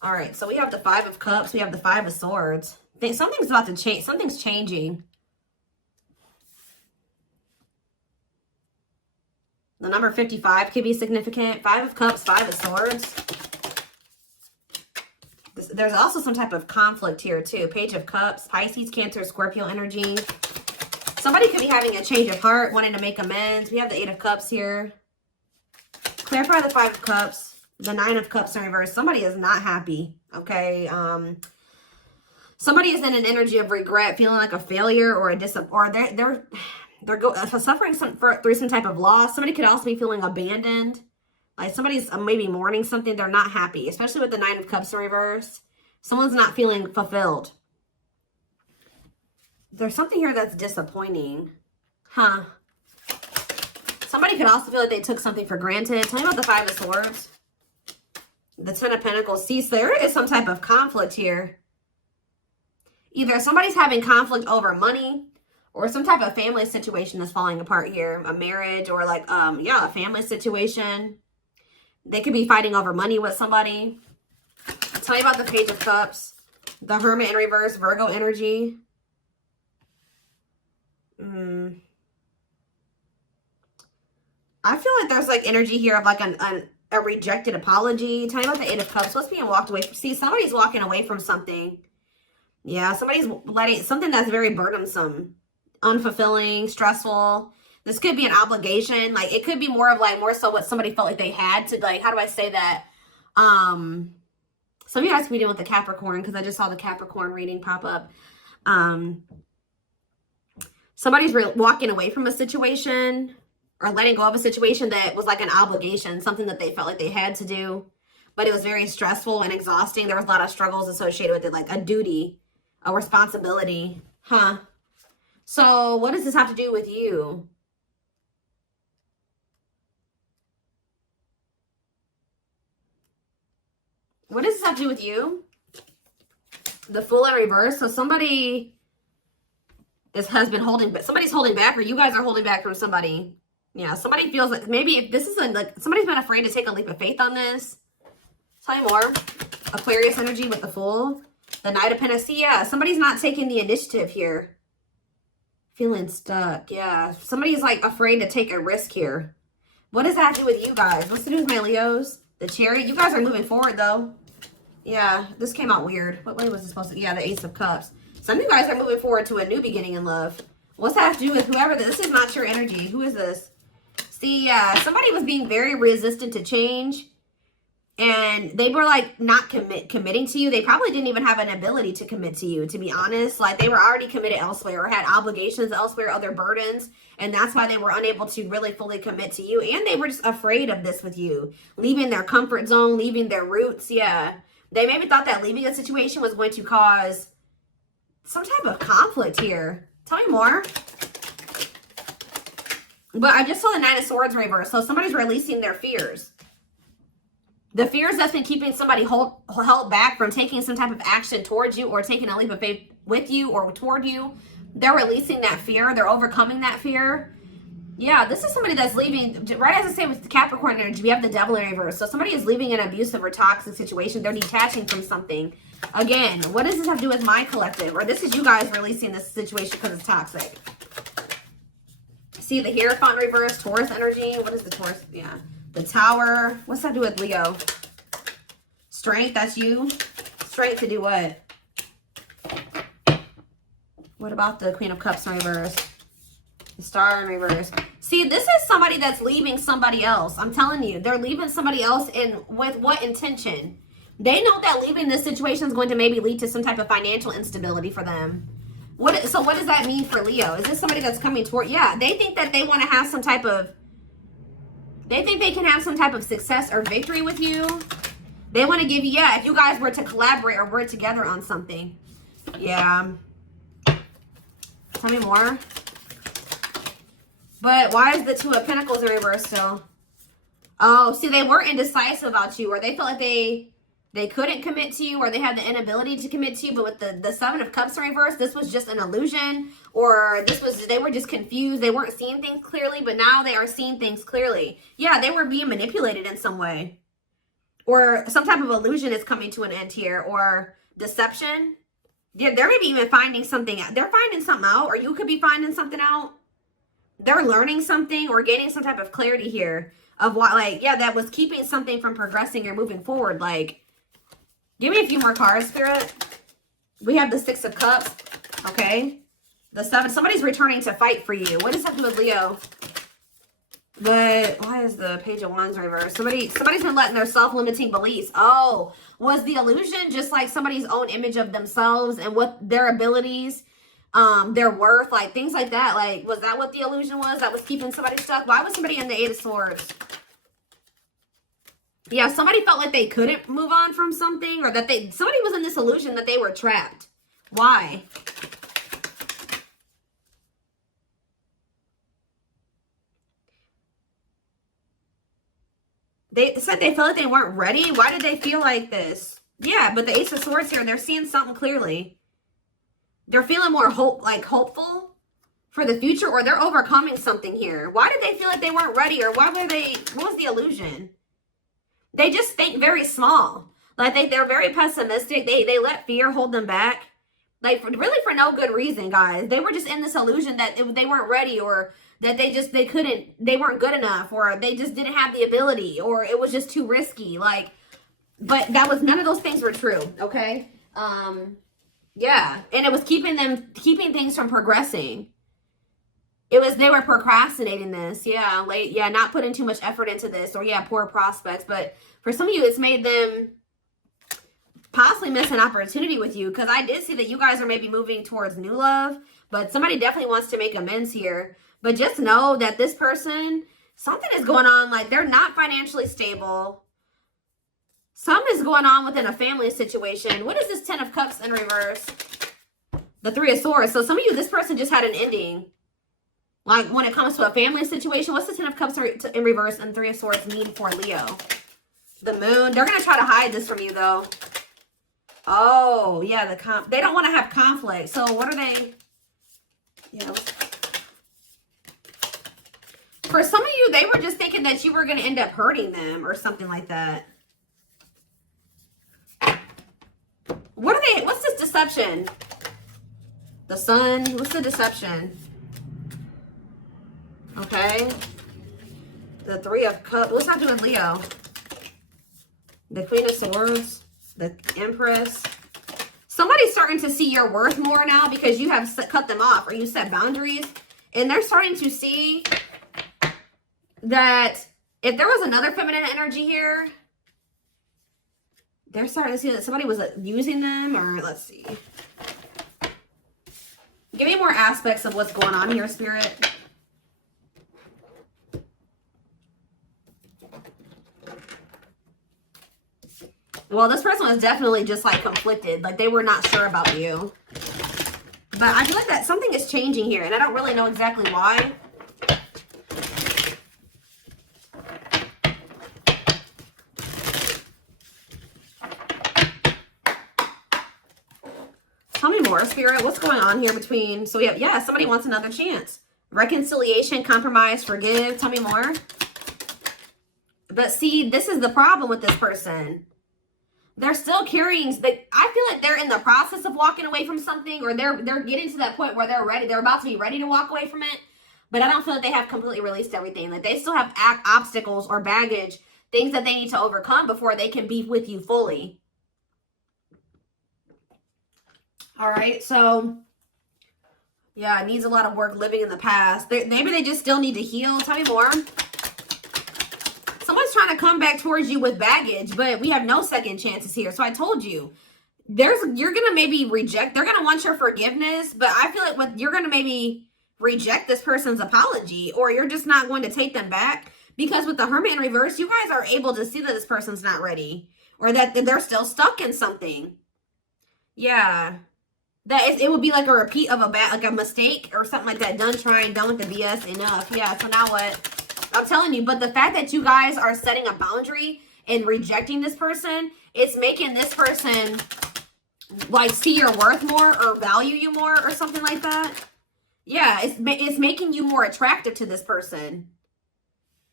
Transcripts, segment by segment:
All right, so we have the Five of Cups. We have the Five of Swords. Something's about to change. Something's changing. The number 55 could be significant. Five of Cups, Five of Swords. There's also some type of conflict here, too. Page of Cups, Pisces, Cancer, Scorpio energy. Somebody could be having a change of heart, wanting to make amends. We have the Eight of Cups here. Clarify the Five of Cups. The Nine of Cups in reverse. Somebody is not happy, okay? Somebody is in an energy of regret, feeling like a failure or they're suffering through some type of loss. Somebody could also be feeling abandoned. Like somebody's maybe mourning something. They're not happy, especially with the Nine of Cups in reverse. Someone's not feeling fulfilled. There's something here that's disappointing. Huh? Somebody could also feel like they took something for granted. Tell me about the Five of Swords. The Ten of Pentacles. See, so there is some type of conflict here. Either somebody's having conflict over money or some type of family situation is falling apart here. A marriage or like, a family situation. They could be fighting over money with somebody. Tell me about the Page of Cups. The Hermit in reverse, Virgo energy. I feel like there's like energy here of like a rejected apology. Tell me about the Eight of Cups. What's being walked away from? See, somebody's walking away from something. Yeah, somebody's letting something that's very burdensome, unfulfilling, stressful. This could be an obligation. Like it could be more so what somebody felt like they had to, like, how do I say that? Some of you guys could be dealing with the Capricorn because I just saw the Capricorn reading pop up. Somebody's walking away from a situation or letting go of a situation that was like an obligation, something that they felt like they had to do, but it was very stressful and exhausting. There was a lot of struggles associated with it, like a duty, a responsibility. Huh? So what does this have to do with you? What does this have to do with you? The Fool in reverse. So somebody somebody's holding back, or you guys are holding back from somebody. Yeah, somebody feels like maybe if this isn't like somebody's been afraid to take a leap of faith on this. Tell me more. Aquarius energy with the Fool. The Knight of Pentacles. Yeah, somebody's not taking the initiative here. Feeling stuck. Yeah, somebody's like afraid to take a risk here. What does that have to do with you guys? What's to do with my Leos? The Chariot. You guys are moving forward though. Yeah, this came out weird. What way was it supposed to? Yeah, the Ace of Cups. Some of you guys are moving forward to a new beginning in love. What's that have to do with whoever this is? Not your energy. Who is this? See, somebody was being very resistant to change. And they were like not committing to you. They probably didn't even have an ability to commit to you, to be honest. Like they were already committed elsewhere or had obligations elsewhere, other burdens. And that's why they were unable to really fully commit to you. And they were just afraid of this with you. Leaving their comfort zone, leaving their roots. Yeah. They maybe thought that leaving a situation was going to cause some type of conflict here. Tell me more. But I just saw the Nine of Swords reverse. So somebody's releasing their fears. The fears that's been keeping somebody held back from taking some type of action towards you or taking a leap of faith with you or toward you. They're releasing that fear. They're overcoming that fear. Yeah, this is somebody that's leaving. Right as I say with the Capricorn energy, we have the Devil in reverse. So somebody is leaving an abusive or toxic situation. They're detaching from something. Again, what does this have to do with my collective? Or this is you guys releasing this situation because it's toxic. See the Hierophant reverse, Taurus energy. What is the Taurus? Yeah. The Tower. What's that to do with Leo? Strength, that's you. Strength to do what? What about the Queen of Cups in reverse? The Star in reverse. See, this is somebody that's leaving somebody else. I'm telling you, they're leaving somebody else with what intention? They know that leaving this situation is going to maybe lead to some type of financial instability for them. So what does that mean for Leo? Is this somebody that's coming toward? Yeah, they think that they want to have some type of, they think they can have some type of success or victory with you. They want to give you, yeah, if you guys were to collaborate or work together on something. Yeah. Tell me more. But why is the Two of Pentacles in reverse still? Oh, see, they were indecisive about you, or they felt like they couldn't commit to you, or they had the inability to commit to you. But with the Seven of Cups in reverse, this was just an illusion, or they were just confused. They weren't seeing things clearly, but now they are seeing things clearly. Yeah, they were being manipulated in some way. Or some type of illusion is coming to an end here, or deception. Yeah, they're maybe even finding something out. They're finding something out, or you could be finding something out. They're learning something or gaining some type of clarity here of what, like, yeah, that was keeping something from progressing or moving forward. Like, give me a few more cards, Spirit. We have the Six of Cups, okay? The Seven. Somebody's returning to fight for you. What does that do with Leo? But why is the Page of Wands reversed? Somebody's been letting their self-limiting beliefs. Oh, was the illusion just like somebody's own image of themselves and what their abilities, their worth, like things like that? Like, was that what the illusion was that was keeping somebody stuck? Why was somebody in the Eight of Swords? Yeah, somebody felt like they couldn't move on from something, or that somebody was in this illusion that they were trapped. Why? They said they felt like they weren't ready. Why did they feel like this? Yeah, but the Ace of Swords here, they're seeing something clearly. They're feeling more hopeful for the future, or they're overcoming something here. Why did they feel like they weren't ready, or what was the illusion? They just think very small. Like they're very pessimistic. They let fear hold them back. Like really for no good reason, guys. They were just in this illusion that they weren't ready, or that they weren't good enough, or they just didn't have the ability, or it was just too risky. Like, but none of those things were true, okay? Yeah, and it was keeping things from progressing. They were procrastinating this, yeah, not putting too much effort into this, or yeah, poor prospects. But for some of you, it's made them possibly miss an opportunity with you, because I did see that you guys are maybe moving towards new love, but somebody definitely wants to make amends here. But just know that this person, something is going on. Like, they're not financially stable. Something is going on within a family situation. What is this Ten of Cups in reverse? The Three of Swords. So some of you, this person just had an ending. Like, when it comes to a family situation, what's the Ten of Cups in reverse and Three of Swords mean for Leo? The Moon. They're going to try to hide this from you, though. Oh, yeah, they don't want to have conflict. So what are they? Yeah. For some of you, they were just thinking that you were going to end up hurting them or something like that. What's this deception? The Sun. What's the deception? Okay. The Three of Cups. What's that doing with Leo? The Queen of Swords. The Empress. Somebody's starting to see your worth more now because you have cut them off, or you set boundaries. And they're starting to see that if there was another feminine energy here, they're starting to see that somebody was using them, or let's see. Give me more aspects of what's going on here, Spirit. Well, this person was definitely just like conflicted. Like they were not sure about you. But I feel like that something is changing here, and I don't really know exactly why. Tell me more, Spirit. What's going on here between... So, yeah, somebody wants another chance. Reconciliation, compromise, forgive. Tell me more. But see, this is the problem with this person. They're still carrying... I feel like they're in the process of walking away from something, or they're getting to that point where they're ready. They're about to be ready to walk away from it. But I don't feel like they have completely released everything. Like, they still have obstacles or baggage, things that they need to overcome before they can be with you fully. All right, so, yeah, it needs a lot of work living in the past. Maybe they just still need to heal. Tell me more. Someone's trying to come back towards you with baggage, but we have no second chances here. So I told you, you're going to maybe reject. They're going to want your forgiveness, but I feel like you're going to maybe reject this person's apology, or you're just not going to take them back. Because with the Hermit in reverse, you guys are able to see that this person's not ready, or that they're still stuck in something. Yeah. It would be like a repeat of a mistake or something like that. Done trying, done with the BS, enough. Yeah, so now what? I'm telling you, but the fact that you guys are setting a boundary and rejecting this person, it's making this person like see your worth more or value you more or something like that. Yeah, it's making you more attractive to this person.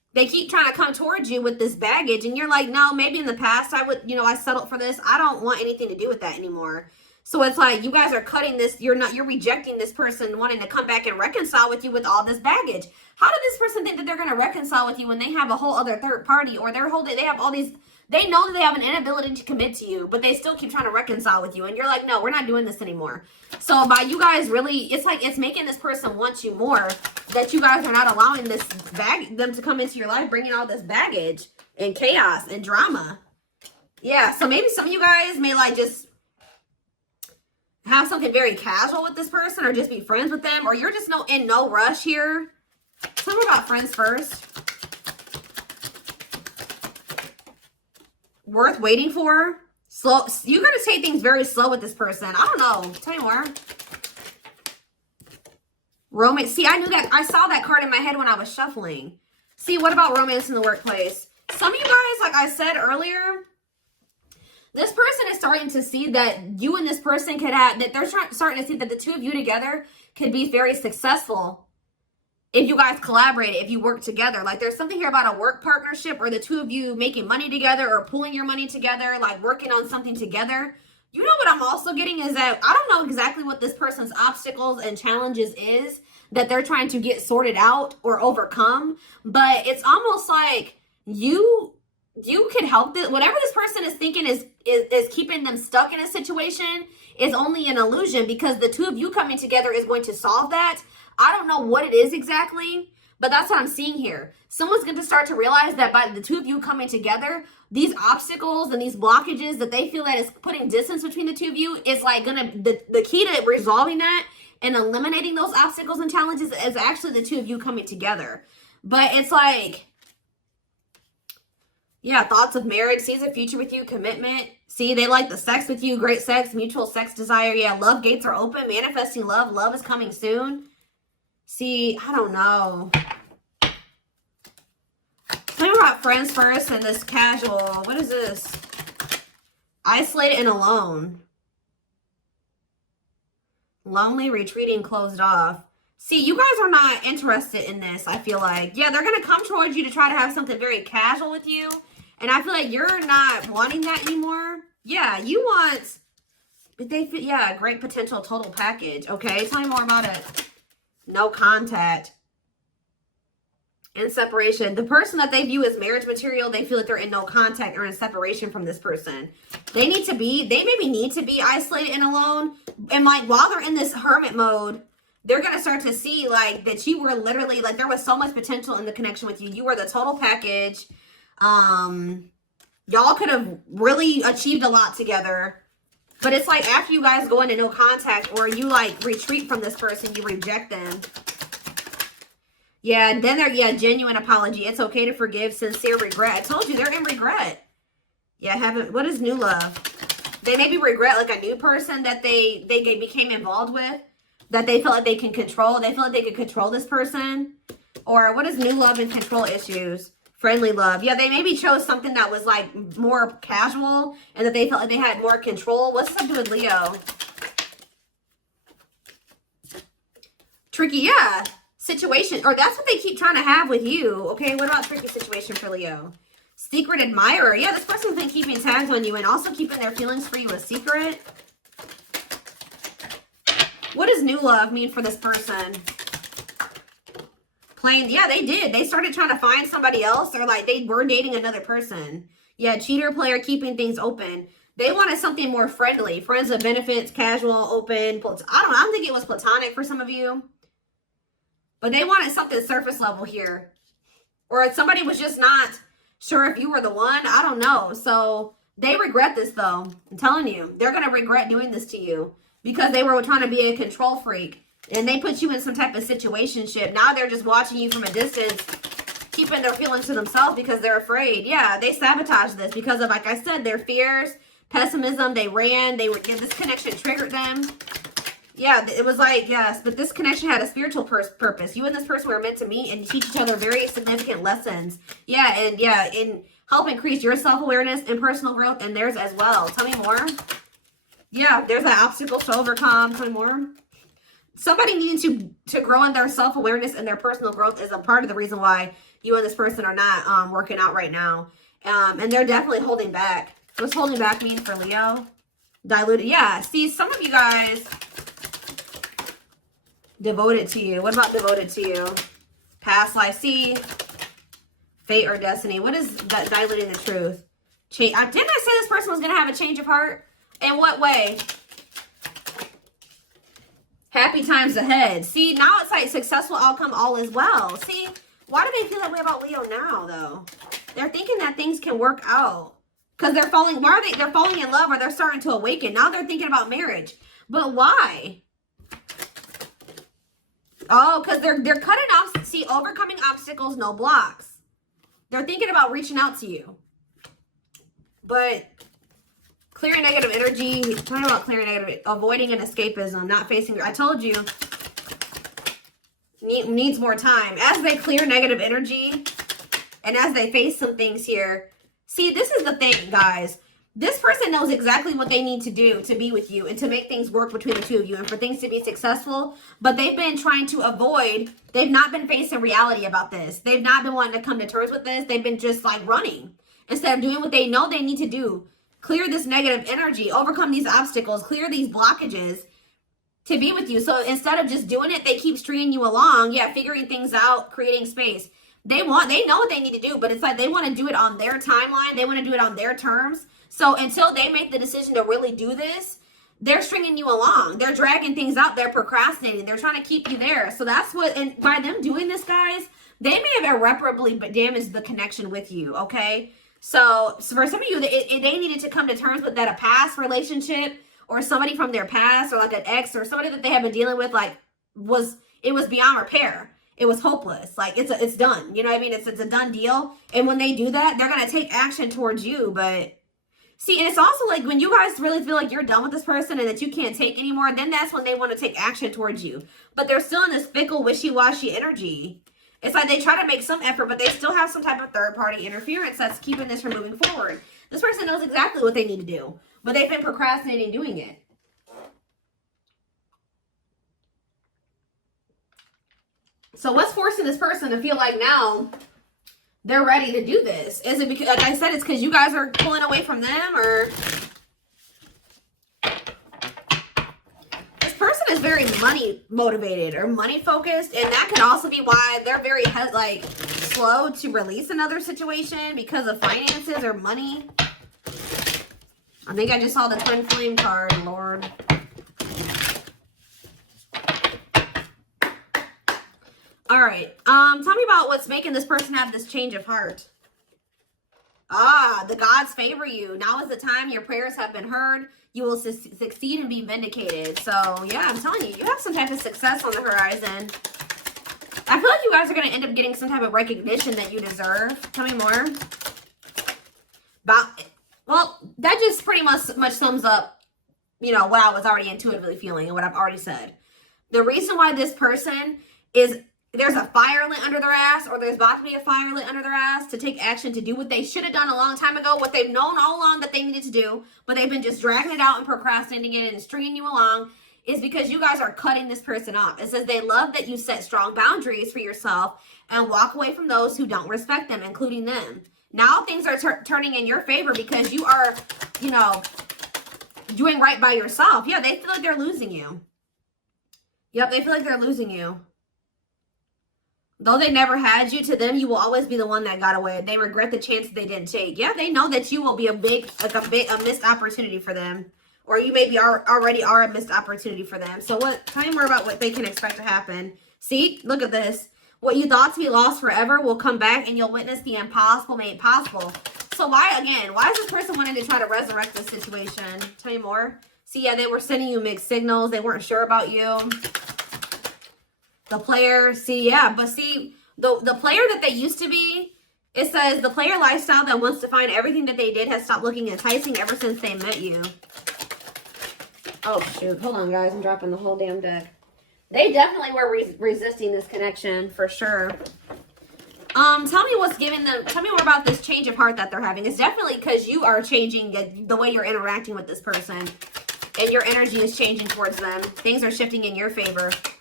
they keep trying to come towards you with this baggage, and you're like, no, maybe in the past I would, you know, I settled for this. I don't want anything to do with that anymore. So it's like you guys are cutting this. You're rejecting this person wanting to come back and reconcile with you with all this baggage. How did this person think that they're going to reconcile with you when they have a whole other third party, or they have all these, they know that they have an inability to commit to you, but they still keep trying to reconcile with you. And you're like, no, we're not doing this anymore. So by you guys really, it's like, it's making this person want you more, that you guys are not allowing them to come into your life, bringing all this baggage and chaos and drama. Yeah. So maybe some of you guys may like just have something very casual with this person, or just be friends with them, or you're just in no rush here. Tell me about friends first. Worth waiting for. Slow. You're going to take things very slow with this person. I don't know. Tell me more. Romance. See, I knew that. I saw that card in my head when I was shuffling. See, what about romance in the workplace? Some of you guys, like I said earlier, this person is starting to see that you and this person could have, that they're starting to see that the two of you together could be very successful if you guys collaborate, if you work together. Like there's something here about a work partnership, or the two of you making money together, or pooling your money together, like working on something together. You know what I'm also getting is that I don't know exactly what this person's obstacles and challenges is that they're trying to get sorted out or overcome, but it's almost like you can help this. Whatever this person is thinking is keeping them stuck in a situation is only an illusion, because the two of you coming together is going to solve that. I don't know what it is exactly, but that's what I'm seeing here. Someone's going to start to realize that by the two of you coming together, these obstacles and these blockages that they feel that is putting distance between the two of you is like the key to resolving that and eliminating those obstacles and challenges is actually the two of you coming together. But it's like, yeah, thoughts of marriage, sees a future with you, commitment. See, they like the sex with you, great sex, mutual sex desire. Yeah, love gates are open, manifesting love. Love is coming soon. See, I don't know. Tell me about friends first and this casual. What is this? Isolated and alone. Lonely, retreating, closed off. See, you guys are not interested in this, I feel like. Yeah, they're going to come towards you to try to have something very casual with you. And I feel like you're not wanting that anymore. Yeah, you want, yeah, great potential total package. Okay, tell me more about it. No contact. In separation. The person that they view as marriage material, they feel like they're in no contact or in separation from this person. They maybe need to be isolated and alone. And like while they're in this hermit mode, they're going to start to see like that you were literally, like there was so much potential in the connection with you. You were the total package. Y'all could have really achieved a lot together. But it's like after you guys go into no contact, or you like retreat from this person, you reject them. Yeah, then they're, yeah, genuine apology. It's okay to forgive, sincere regret. I told you, they're in regret. Yeah, what is new love? They maybe regret like a new person that they became involved with, that they feel like they can control. They feel like they can control this person. Or what is new love and control issues? Friendly love. Yeah, they maybe chose something that was like more casual and that they felt like they had more control. What's this have to do with Leo? Tricky, yeah. Situation, or that's what they keep trying to have with you. Okay, what about tricky situation for Leo? Secret admirer. Yeah, this person's been keeping tabs on you and also keeping their feelings for you a secret. What does new love mean for this person? Plain, yeah, they did. They started trying to find somebody else, or like they were dating another person. Yeah, cheater, player, keeping things open. They wanted something more friendly. Friends with benefits, casual, open. I don't know. I don't think it was platonic for some of you. But they wanted something surface level here. Or somebody was just not sure if you were the one. I don't know. So they regret this though. I'm telling you. They're going to regret doing this to you. Because they were trying to be a control freak. And they put you in some type of situationship. Now they're just watching you from a distance. Keeping their feelings to themselves because they're afraid. Yeah, they sabotaged this. Because of, like I said, their fears, pessimism. They ran. This connection triggered them. Yeah, it was like, yes, but this connection had a spiritual purpose. You and this person were meant to meet and teach each other very significant lessons. Yeah, and help increase your self-awareness and personal growth and theirs as well. Tell me more. Yeah, there's an obstacle to overcome. Tell me more. somebody needing to grow in their self-awareness and their personal growth is a part of the reason why you and this person are not working out right now. And they're definitely holding back. What's holding back mean for Leo? Diluted. Yeah, see, some of you guys devoted to you. What about devoted to you? Past life. See, fate or destiny. What is that diluting the truth? Didn't I say this person was going to have a change of heart? In what way? Happy times ahead. See, now it's like successful outcome, all is well. See, why do they feel that way about Leo now, though? They're thinking that things can work out. Because they're falling, why are they? They're falling in love or they're starting to awaken. Now they're thinking about marriage. But why? Oh, because they're cutting off, see, overcoming obstacles, no blocks. They're thinking about reaching out to you. But clearing negative energy, talking about clearing negative, avoiding an escapism, not facing, I told you, needs more time. As they clear negative energy and as they face some things here, see, this is the thing, guys. This person knows exactly what they need to do to be with you and to make things work between the two of you and for things to be successful. But they've been trying to avoid, they've not been facing reality about this. They've not been wanting to come to terms with this. They've been just like running instead of doing what they know they need to do. Clear this negative energy, overcome these obstacles, clear these blockages to be with you. So instead of just doing it, they keep stringing you along. Yeah, figuring things out, creating space. They know what they need to do, but it's like they want to do it on their timeline. They want to do it on their terms. So until they make the decision to really do this, they're stringing you along. They're dragging things out. They're procrastinating. They're trying to keep you there. So that's what, and by them doing this, guys, they may have irreparably damaged the connection with you, okay? So for some of you, they needed to come to terms with that a past relationship or somebody from their past or like an ex or somebody that they have been dealing with, like, it was beyond repair. It was hopeless. Like, it's done. You know what I mean? It's a done deal. And when they do that, they're going to take action towards you. But see, and it's also like when you guys really feel like you're done with this person and that you can't take anymore, then that's when they want to take action towards you. But they're still in this fickle, wishy-washy energy. It's like they try to make some effort, but they still have some type of third-party interference that's keeping this from moving forward. This person knows exactly what they need to do, but they've been procrastinating doing it. So what's forcing this person to feel like now they're ready to do this? Is it because, like I said, it's because you guys are pulling away from them, or this person is very money motivated or money focused, and that could also be why they're very like slow to release another situation because of finances or money. I think I just saw the twin flame card, Lord. All right. Tell me about what's making this person have this change of heart. Ah, the gods favor you. Now is the time. Your prayers have been heard. You will succeed and be vindicated. So, yeah, I'm telling you, you have some type of success on the horizon. I feel like you guys are going to end up getting some type of recognition that you deserve. Tell me more. Well, that just pretty much sums up, you know, what I was already intuitively feeling and what I've already said. The reason why this person is... there's a fire lit under their ass, or there's about to be a fire lit under their ass to take action to do what they should have done a long time ago, what they've known all along that they needed to do, but they've been just dragging it out and procrastinating it and stringing you along, is because you guys are cutting this person off. It says they love that you set strong boundaries for yourself and walk away from those who don't respect them, including them. Now things are turning in your favor because you are, you know, doing right by yourself. Yeah, they feel like they're losing you. Yep, they feel like they're losing you. Though they never had you, to them, you will always be the one that got away. They regret the chances they didn't take. Yeah, they know that you will be a missed opportunity for them. Or you maybe already are a missed opportunity for them. So tell me more about what they can expect to happen. See, look at this. What you thought to be lost forever will come back and you'll witness the impossible made possible. So why is this person wanting to try to resurrect this situation? Tell me more. See, yeah, they were sending you mixed signals. They weren't sure about you. The player, see, yeah, but see, the player that they used to be, it says the player lifestyle that wants to find everything that they did has stopped looking enticing ever since they met you. Oh, shoot. Hold on, guys. I'm dropping the whole damn deck. They definitely were resisting this connection, for sure. Tell me what's giving them, tell me more about this change of heart that they're having. It's definitely because you are changing the way you're interacting with this person. And your energy is changing towards them. Things are shifting in your favor.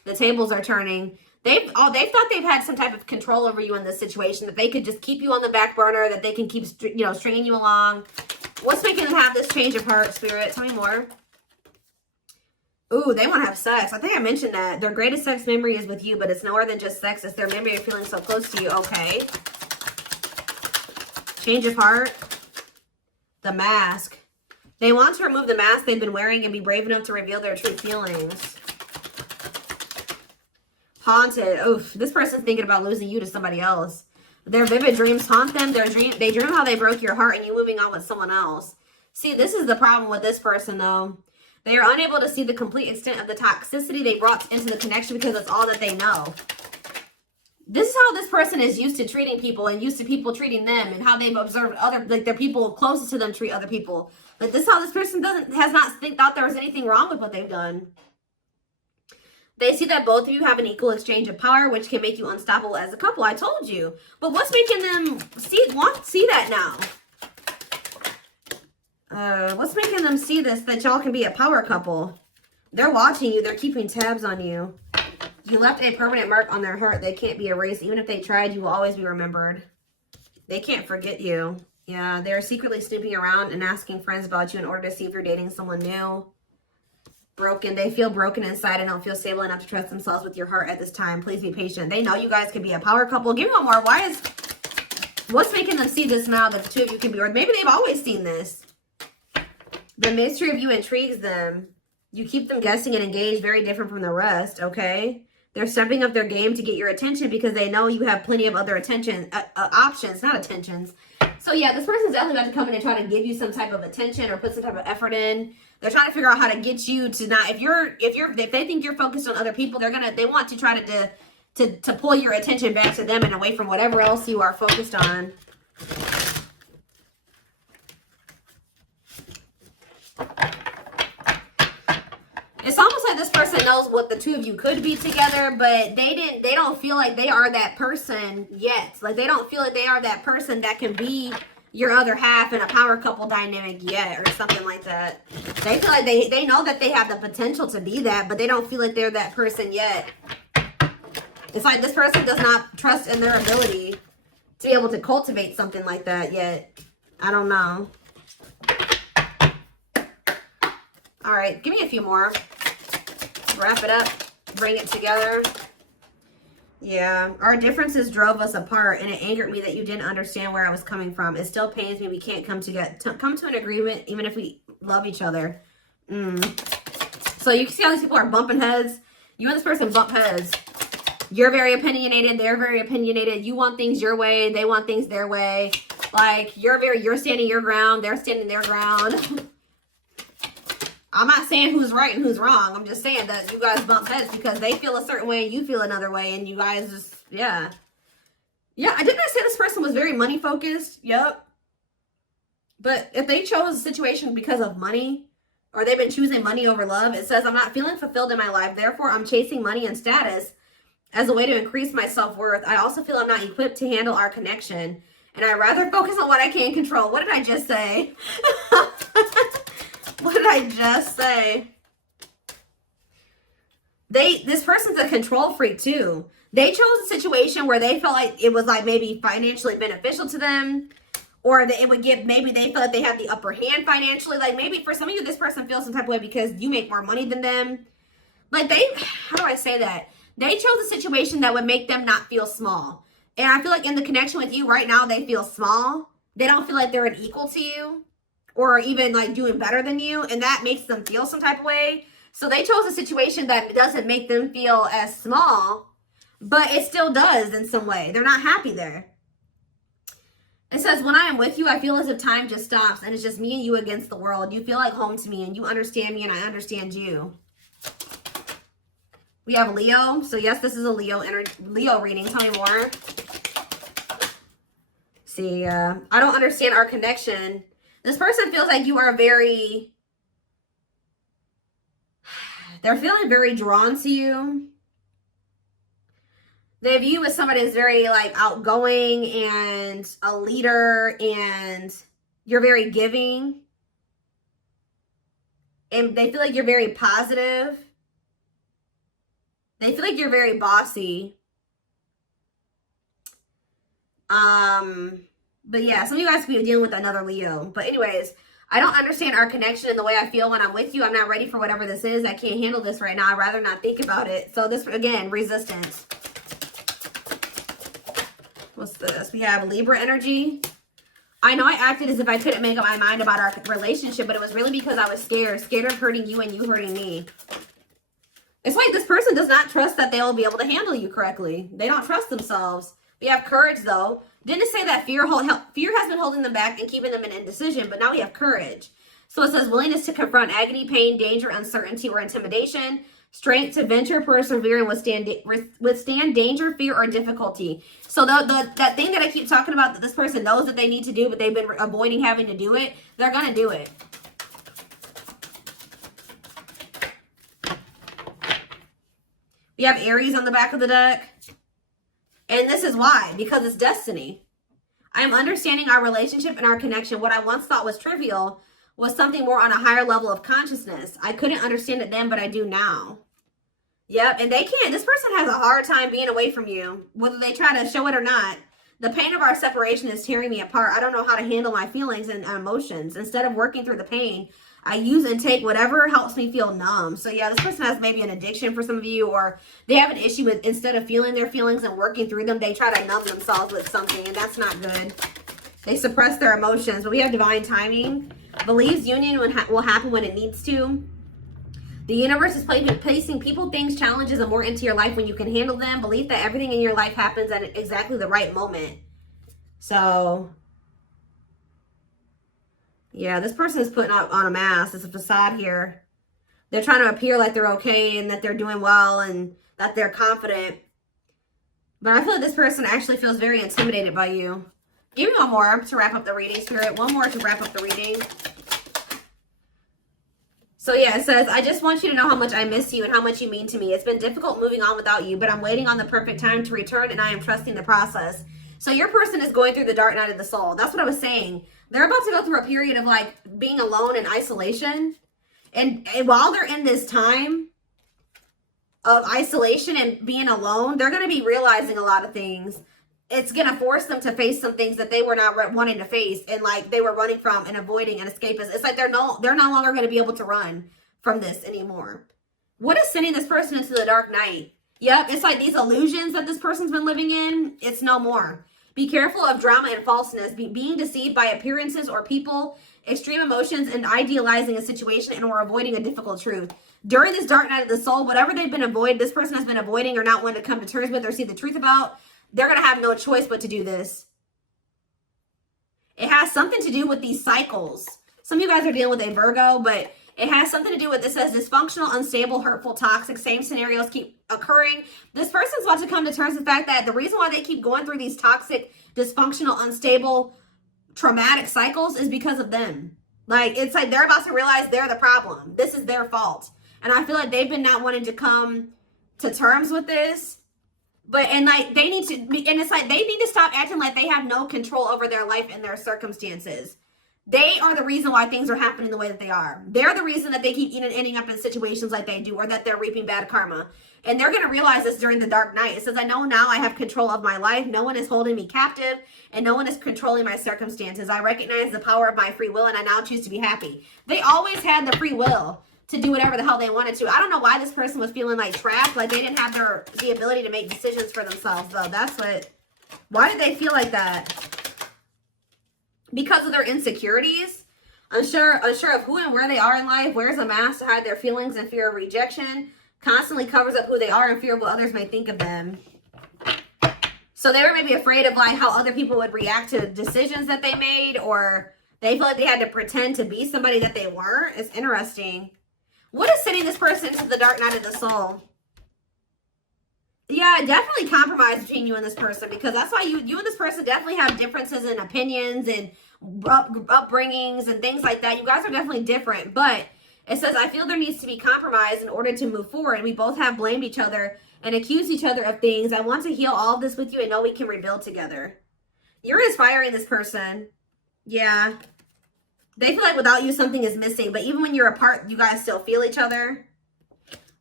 The tables are turning. They've thought they've had some type of control over you in this situation, that they could just keep you on the back burner, that they can keep, you know, stringing you along. What's making them have this change of heart, Spirit? Tell me more. Ooh, they want to have sex. I think I mentioned that. Their greatest sex memory is with you, but it's nowhere than just sex. It's their memory of feeling so close to you. Okay. Change of heart. The mask. They want to remove the mask they've been wearing and be brave enough to reveal their true feelings. Haunted. Oof, this person's thinking about losing you to somebody else. Their vivid dreams haunt them. They dream how they broke your heart and you moving on with someone else. See, this is the problem with this person, though. They are unable to see the complete extent of the toxicity they brought into the connection because it's all that they know. This is how this person is used to treating people and used to people treating them, and how they've observed other, like, their people closest to them treat other people. But this is how this person has not thought there was anything wrong with what they've done. They see that both of you have an equal exchange of power, which can make you unstoppable as a couple. I told you. But what's making them see that now? What's making them see this, that y'all can be a power couple? They're watching you. They're keeping tabs on you. You left a permanent mark on their heart. They can't be erased. Even if they tried, you will always be remembered. They can't forget you. Yeah, they're secretly snooping around and asking friends about you in order to see if you're dating someone new. Broken. They feel broken inside and don't feel stable enough to trust themselves with your heart at this time. Please be patient. They know you guys could be a power couple. Give me one more. What's making them see this now that the two of you can be, or maybe they've always seen this. The mystery of you intrigues them. You keep them guessing and engaged, very different from the rest, okay? They're stepping up their game to get your attention because they know you have plenty of other options, not attentions. So yeah, this person's definitely about to come in and try to give you some type of attention or put some type of effort in. They're trying to figure out how to get you to not, if they think you're focused on other people, they want to try to pull your attention back to them and away from whatever else you are focused on. It's almost like this person knows what the two of you could be together, but they don't feel like they are that person yet. Like, they don't feel like they are that person that can be your other half in a power couple dynamic yet, or something like that. They feel like they know that they have the potential to be that, but they don't feel like they're that person yet. It's like this person does not trust in their ability to be able to cultivate something like that yet. I don't know. All right, give me a few more. Wrap it up. Bring it together. Yeah, our differences drove us apart, and it angered me that you didn't understand where I was coming from. It still pains me we can't come to an agreement, even if we love each other. So you can see how these people are bumping heads. You and this person bump heads. You're very opinionated. They're very opinionated. You want things your way. They want things their way. Like, you're standing your ground. They're standing their ground. I'm not saying who's right and who's wrong. I'm just saying that you guys bump heads because they feel a certain way and you feel another way, and you guys just, yeah. Yeah, I didn't say this person was very money focused. Yep. But if they chose a situation because of money, or they've been choosing money over love, it says, I'm not feeling fulfilled in my life. Therefore, I'm chasing money and status as a way to increase my self-worth. I also feel I'm not equipped to handle our connection, and I'd rather focus on what I can control. What did I just say? What did I just say? This person's a control freak too. They chose a situation where they felt like it was like maybe financially beneficial to them, or that it would give, maybe they felt like they had the upper hand financially. Like, maybe for some of you, this person feels some type of way because you make more money than them. Like, how do I say that? They chose a situation that would make them not feel small. And I feel like in the connection with you right now, they feel small. They don't feel like they're an equal to you, or even like doing better than you, and that makes them feel some type of way. So they chose a situation that doesn't make them feel as small, but it still does in some way. They're not happy there. It says, when I am with you, I feel as if time just stops and it's just me and you against the world. You feel like home to me and you understand me and I understand you. We have Leo. So yes, this is a Leo reading. Tell me more. See, I don't understand our connection. This person feels like you are they're feeling very drawn to you. They view you as somebody that's very like outgoing and a leader, and you're very giving. And they feel like you're very positive. They feel like you're very bossy. But yeah, some of you guys could be dealing with another Leo. But anyways, I don't understand our connection and the way I feel when I'm with you. I'm not ready for whatever this is. I can't handle this right now. I'd rather not think about it. So this, again, resistance. What's this? We have Libra energy. I know I acted as if I couldn't make up my mind about our relationship, but it was really because I was scared. Scared of hurting you and you hurting me. It's like this person does not trust that they'll be able to handle you correctly. They don't trust themselves. We have courage, though. Didn't say that fear has been holding them back and keeping them in indecision, but now we have courage. So it says willingness to confront agony, pain, danger, uncertainty, or intimidation. Strength to venture, persevere, and withstand danger, fear, or difficulty. So that thing that I keep talking about that this person knows that they need to do, but they've been avoiding having to do it, they're going to do it. We have Aries on the back of the deck. And this is why, because it's destiny. I am understanding our relationship and our connection. What I once thought was trivial was something more on a higher level of consciousness. I couldn't understand it then, but I do now. Yep, and they can't. This person has a hard time being away from you, whether they try to show it or not. The pain of our separation is tearing me apart. I don't know how to handle my feelings and emotions. Instead of working through the pain, I use and take whatever helps me feel numb. So yeah, this person has maybe an addiction for some of you, or they have an issue with, instead of feeling their feelings and working through them, they try to numb themselves with something, and that's not good. They suppress their emotions, but we have divine timing. Believes union will happen when it needs to. The universe is placing people, things, challenges, and more into your life when you can handle them. Believe that everything in your life happens at exactly the right moment. So yeah, this person is putting on a mask. It's a facade here. They're trying to appear like they're okay and that they're doing well and that they're confident. But I feel like this person actually feels very intimidated by you. Give me one more to wrap up the reading, Spirit. One more to wrap up the reading. So yeah, it says, I just want you to know how much I miss you and how much you mean to me. It's been difficult moving on without you, but I'm waiting on the perfect time to return, and I am trusting the process. So your person is going through the dark night of the soul. That's what I was saying. They're about to go through a period of like being alone and isolation. And while they're in this time of isolation and being alone, they're going to be realizing a lot of things. It's going to force them to face some things that they were not wanting to face, and like they were running from and avoiding and escaping. It's like they're no longer going to be able to run from this anymore. What is sending this person into the dark night? Yep, it's like these illusions that this person's been living in, it's no more. Be careful of drama and falseness, being deceived by appearances or people, extreme emotions, and idealizing a situation and or avoiding a difficult truth. During this dark night of the soul, whatever they've been avoiding, this person has been avoiding or not wanting to come to terms with or see the truth about, they're going to have no choice but to do this. It has something to do with these cycles. Some of you guys are dealing with a Virgo, but it has something to do with, it says dysfunctional, unstable, hurtful, toxic, same scenarios keep occurring. This person's about to come to terms with the fact that the reason why they keep going through these toxic, dysfunctional, unstable, traumatic cycles is because of them. Like, it's like they're about to realize they're the problem. This is their fault. And I feel like they've been not wanting to come to terms with this. But, and like, they need to be, and it's like they need to stop acting like they have no control over their life and their circumstances. They are the reason why things are happening the way that they are. They're the reason that they keep ending up in situations like they do, or that they're reaping bad karma. And they're going to realize this during the dark night. It says, I know now I have control of my life. No one is holding me captive, and no one is controlling my circumstances. I recognize the power of my free will, and I now choose to be happy. They always had the free will to do whatever the hell they wanted to. I don't know why this person was feeling like trapped, like they didn't have the ability to make decisions for themselves, though. That's what, why did they feel like that? Because of their insecurities, unsure of who and where they are in life, wears a mask to hide their feelings and fear of rejection, constantly covers up who they are in fear of what others may think of them. So they were maybe afraid of like how other people would react to decisions that they made, or they feel like they had to pretend to be somebody that they weren't. It's interesting. What is sending this person into the dark night of the soul? Yeah, definitely compromise between you and this person, because that's why you and this person definitely have differences in opinions and upbringings and things like that. You guys are definitely different, but it says, I feel there needs to be compromise in order to move forward. We both have blamed each other and accused each other of things. I want to heal all of this with you and know we can rebuild together. You're inspiring this person. Yeah. They feel like without you, something is missing, but even when you're apart, you guys still feel each other.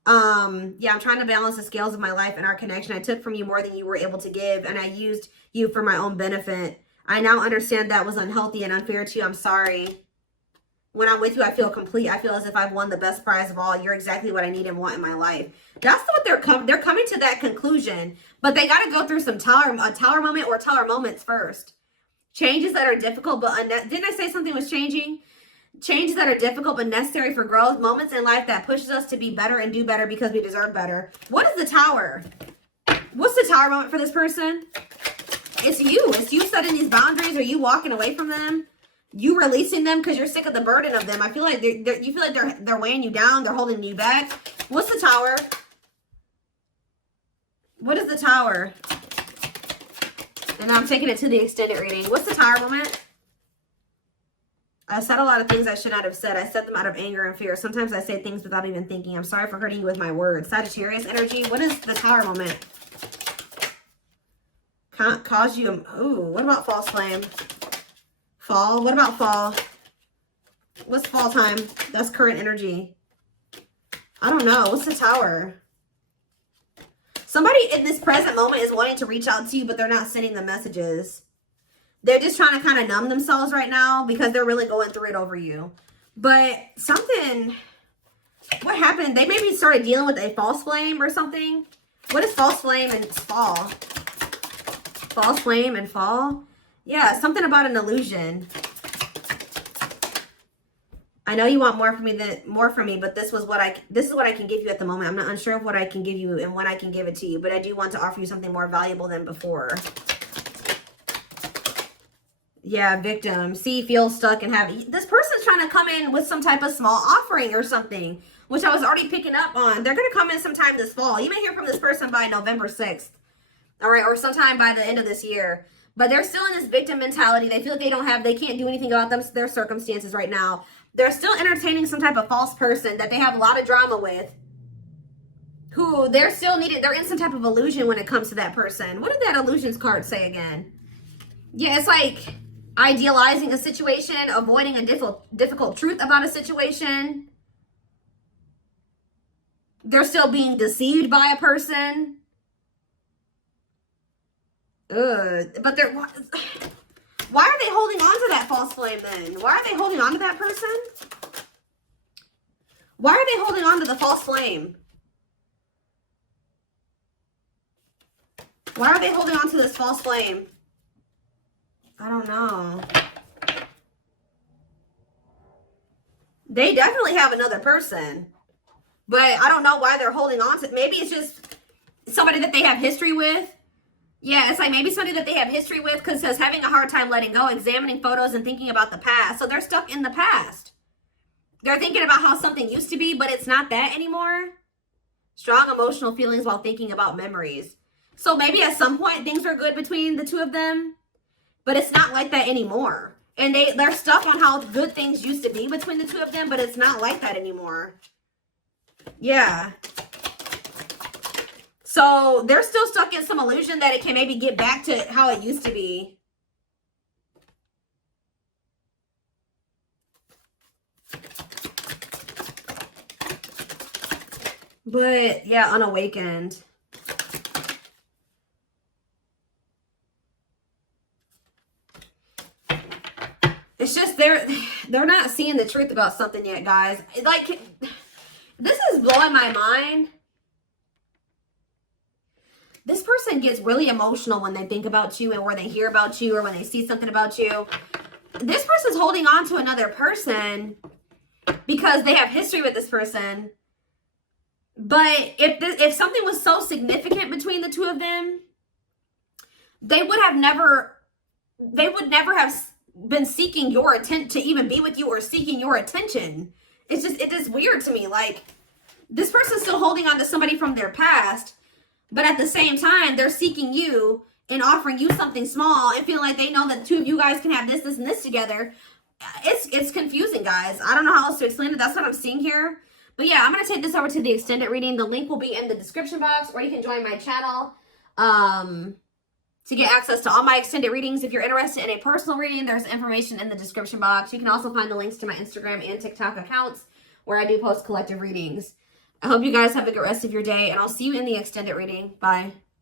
Yeah, I'm trying to balance the scales of my life and our connection. I took from you more than you were able to give, and I used you for my own benefit. I now understand that was unhealthy and unfair to you. I'm sorry. When I'm with you, I feel complete. I feel as if I've won the best prize of all. You're exactly what I need and want in my life. That's what they're coming to that conclusion, but they got to go through some a tower moment or tower moments first. Changes that are difficult, but didn't I say something was changing? Changes that are difficult but necessary for growth. Moments in life that pushes us to be better and do better because we deserve better. What is the tower? What's the tower moment for this person? It's you. It's you setting these boundaries, or you walking away from them. You releasing them because you're sick of the burden of them. I feel like you feel like they're weighing you down. They're holding you back. What's the tower? What is the tower? And I'm taking it to the extended reading. What's the tower moment? I said a lot of things I should not have said. I said them out of anger and fear. Sometimes I say things without even thinking. I'm sorry for hurting you with my words. Sagittarius energy. What is the tower moment? Can't cause you. Ooh, what about false flame? Fall. What about fall? What's fall time? That's current energy. I don't know. What's the tower? Somebody in this present moment is wanting to reach out to you, but they're not sending the messages. They're just trying to kind of numb themselves right now because they're really going through it over you. But something, what happened? They maybe started dealing with a false flame or something. What is false flame and fall? False flame and fall? Yeah, something about an illusion. I know you want more from me, but this is what I can give you at the moment. I'm not unsure of what I can give you and when I can give it to you, but I do want to offer you something more valuable than before. Yeah, victim. See, feel stuck and have... This person's trying to come in with some type of small offering or something, which I was already picking up on. They're going to come in sometime this fall. You may hear from this person by November 6th. All right, or sometime by the end of this year. But they're still in this victim mentality. They feel like they can't do anything about their circumstances right now. They're still entertaining some type of false person that they have a lot of drama with. Who they're in some type of illusion when it comes to that person. What did that illusions card say again? Yeah, it's like idealizing a situation, avoiding a difficult truth about a situation. They're still being deceived by a person. But they're... Why are they holding on to that false flame then? Why are they holding on to that person? Why are they holding on to the false flame? Why are they holding on to this false flame? I don't know. They definitely have another person. But I don't know why they're holding on to it. Maybe it's just somebody that they have history with. Yeah, it's like maybe somebody that they have history with, because it says having a hard time letting go, examining photos and thinking about the past. So they're stuck in the past. They're thinking about how something used to be, but it's not that anymore. Strong emotional feelings while thinking about memories. So maybe at some point things are good between the two of them, but it's not like that anymore. And they're stuck on how good things used to be between the two of them, but it's not like that anymore. Yeah. So they're still stuck in some illusion that it can maybe get back to how it used to be. But yeah, unawakened. It's just they're not seeing the truth about something yet, guys. Like, this is blowing my mind. This person gets really emotional when they think about you and when they hear about you or when they see something about you. This person's holding on to another person because they have history with this person. But if something was so significant between the two of them, they would never have been seeking your attention to even be with you or seeking your attention. It is weird to me. Like, this person's still holding on to somebody from their past, but at the same time, they're seeking you and offering you something small and feeling like they know that the two of you guys can have this, this, and this together. It's confusing, guys. I don't know how else to explain it. That's what I'm seeing here. But yeah, I'm going to take this over to the extended reading. The link will be in the description box, or you can join my channel to get access to all my extended readings. If you're interested in a personal reading, there's information in the description box. You can also find the links to my Instagram and TikTok accounts where I do post collective readings. I hope you guys have a good rest of your day, and I'll see you in the extended reading. Bye.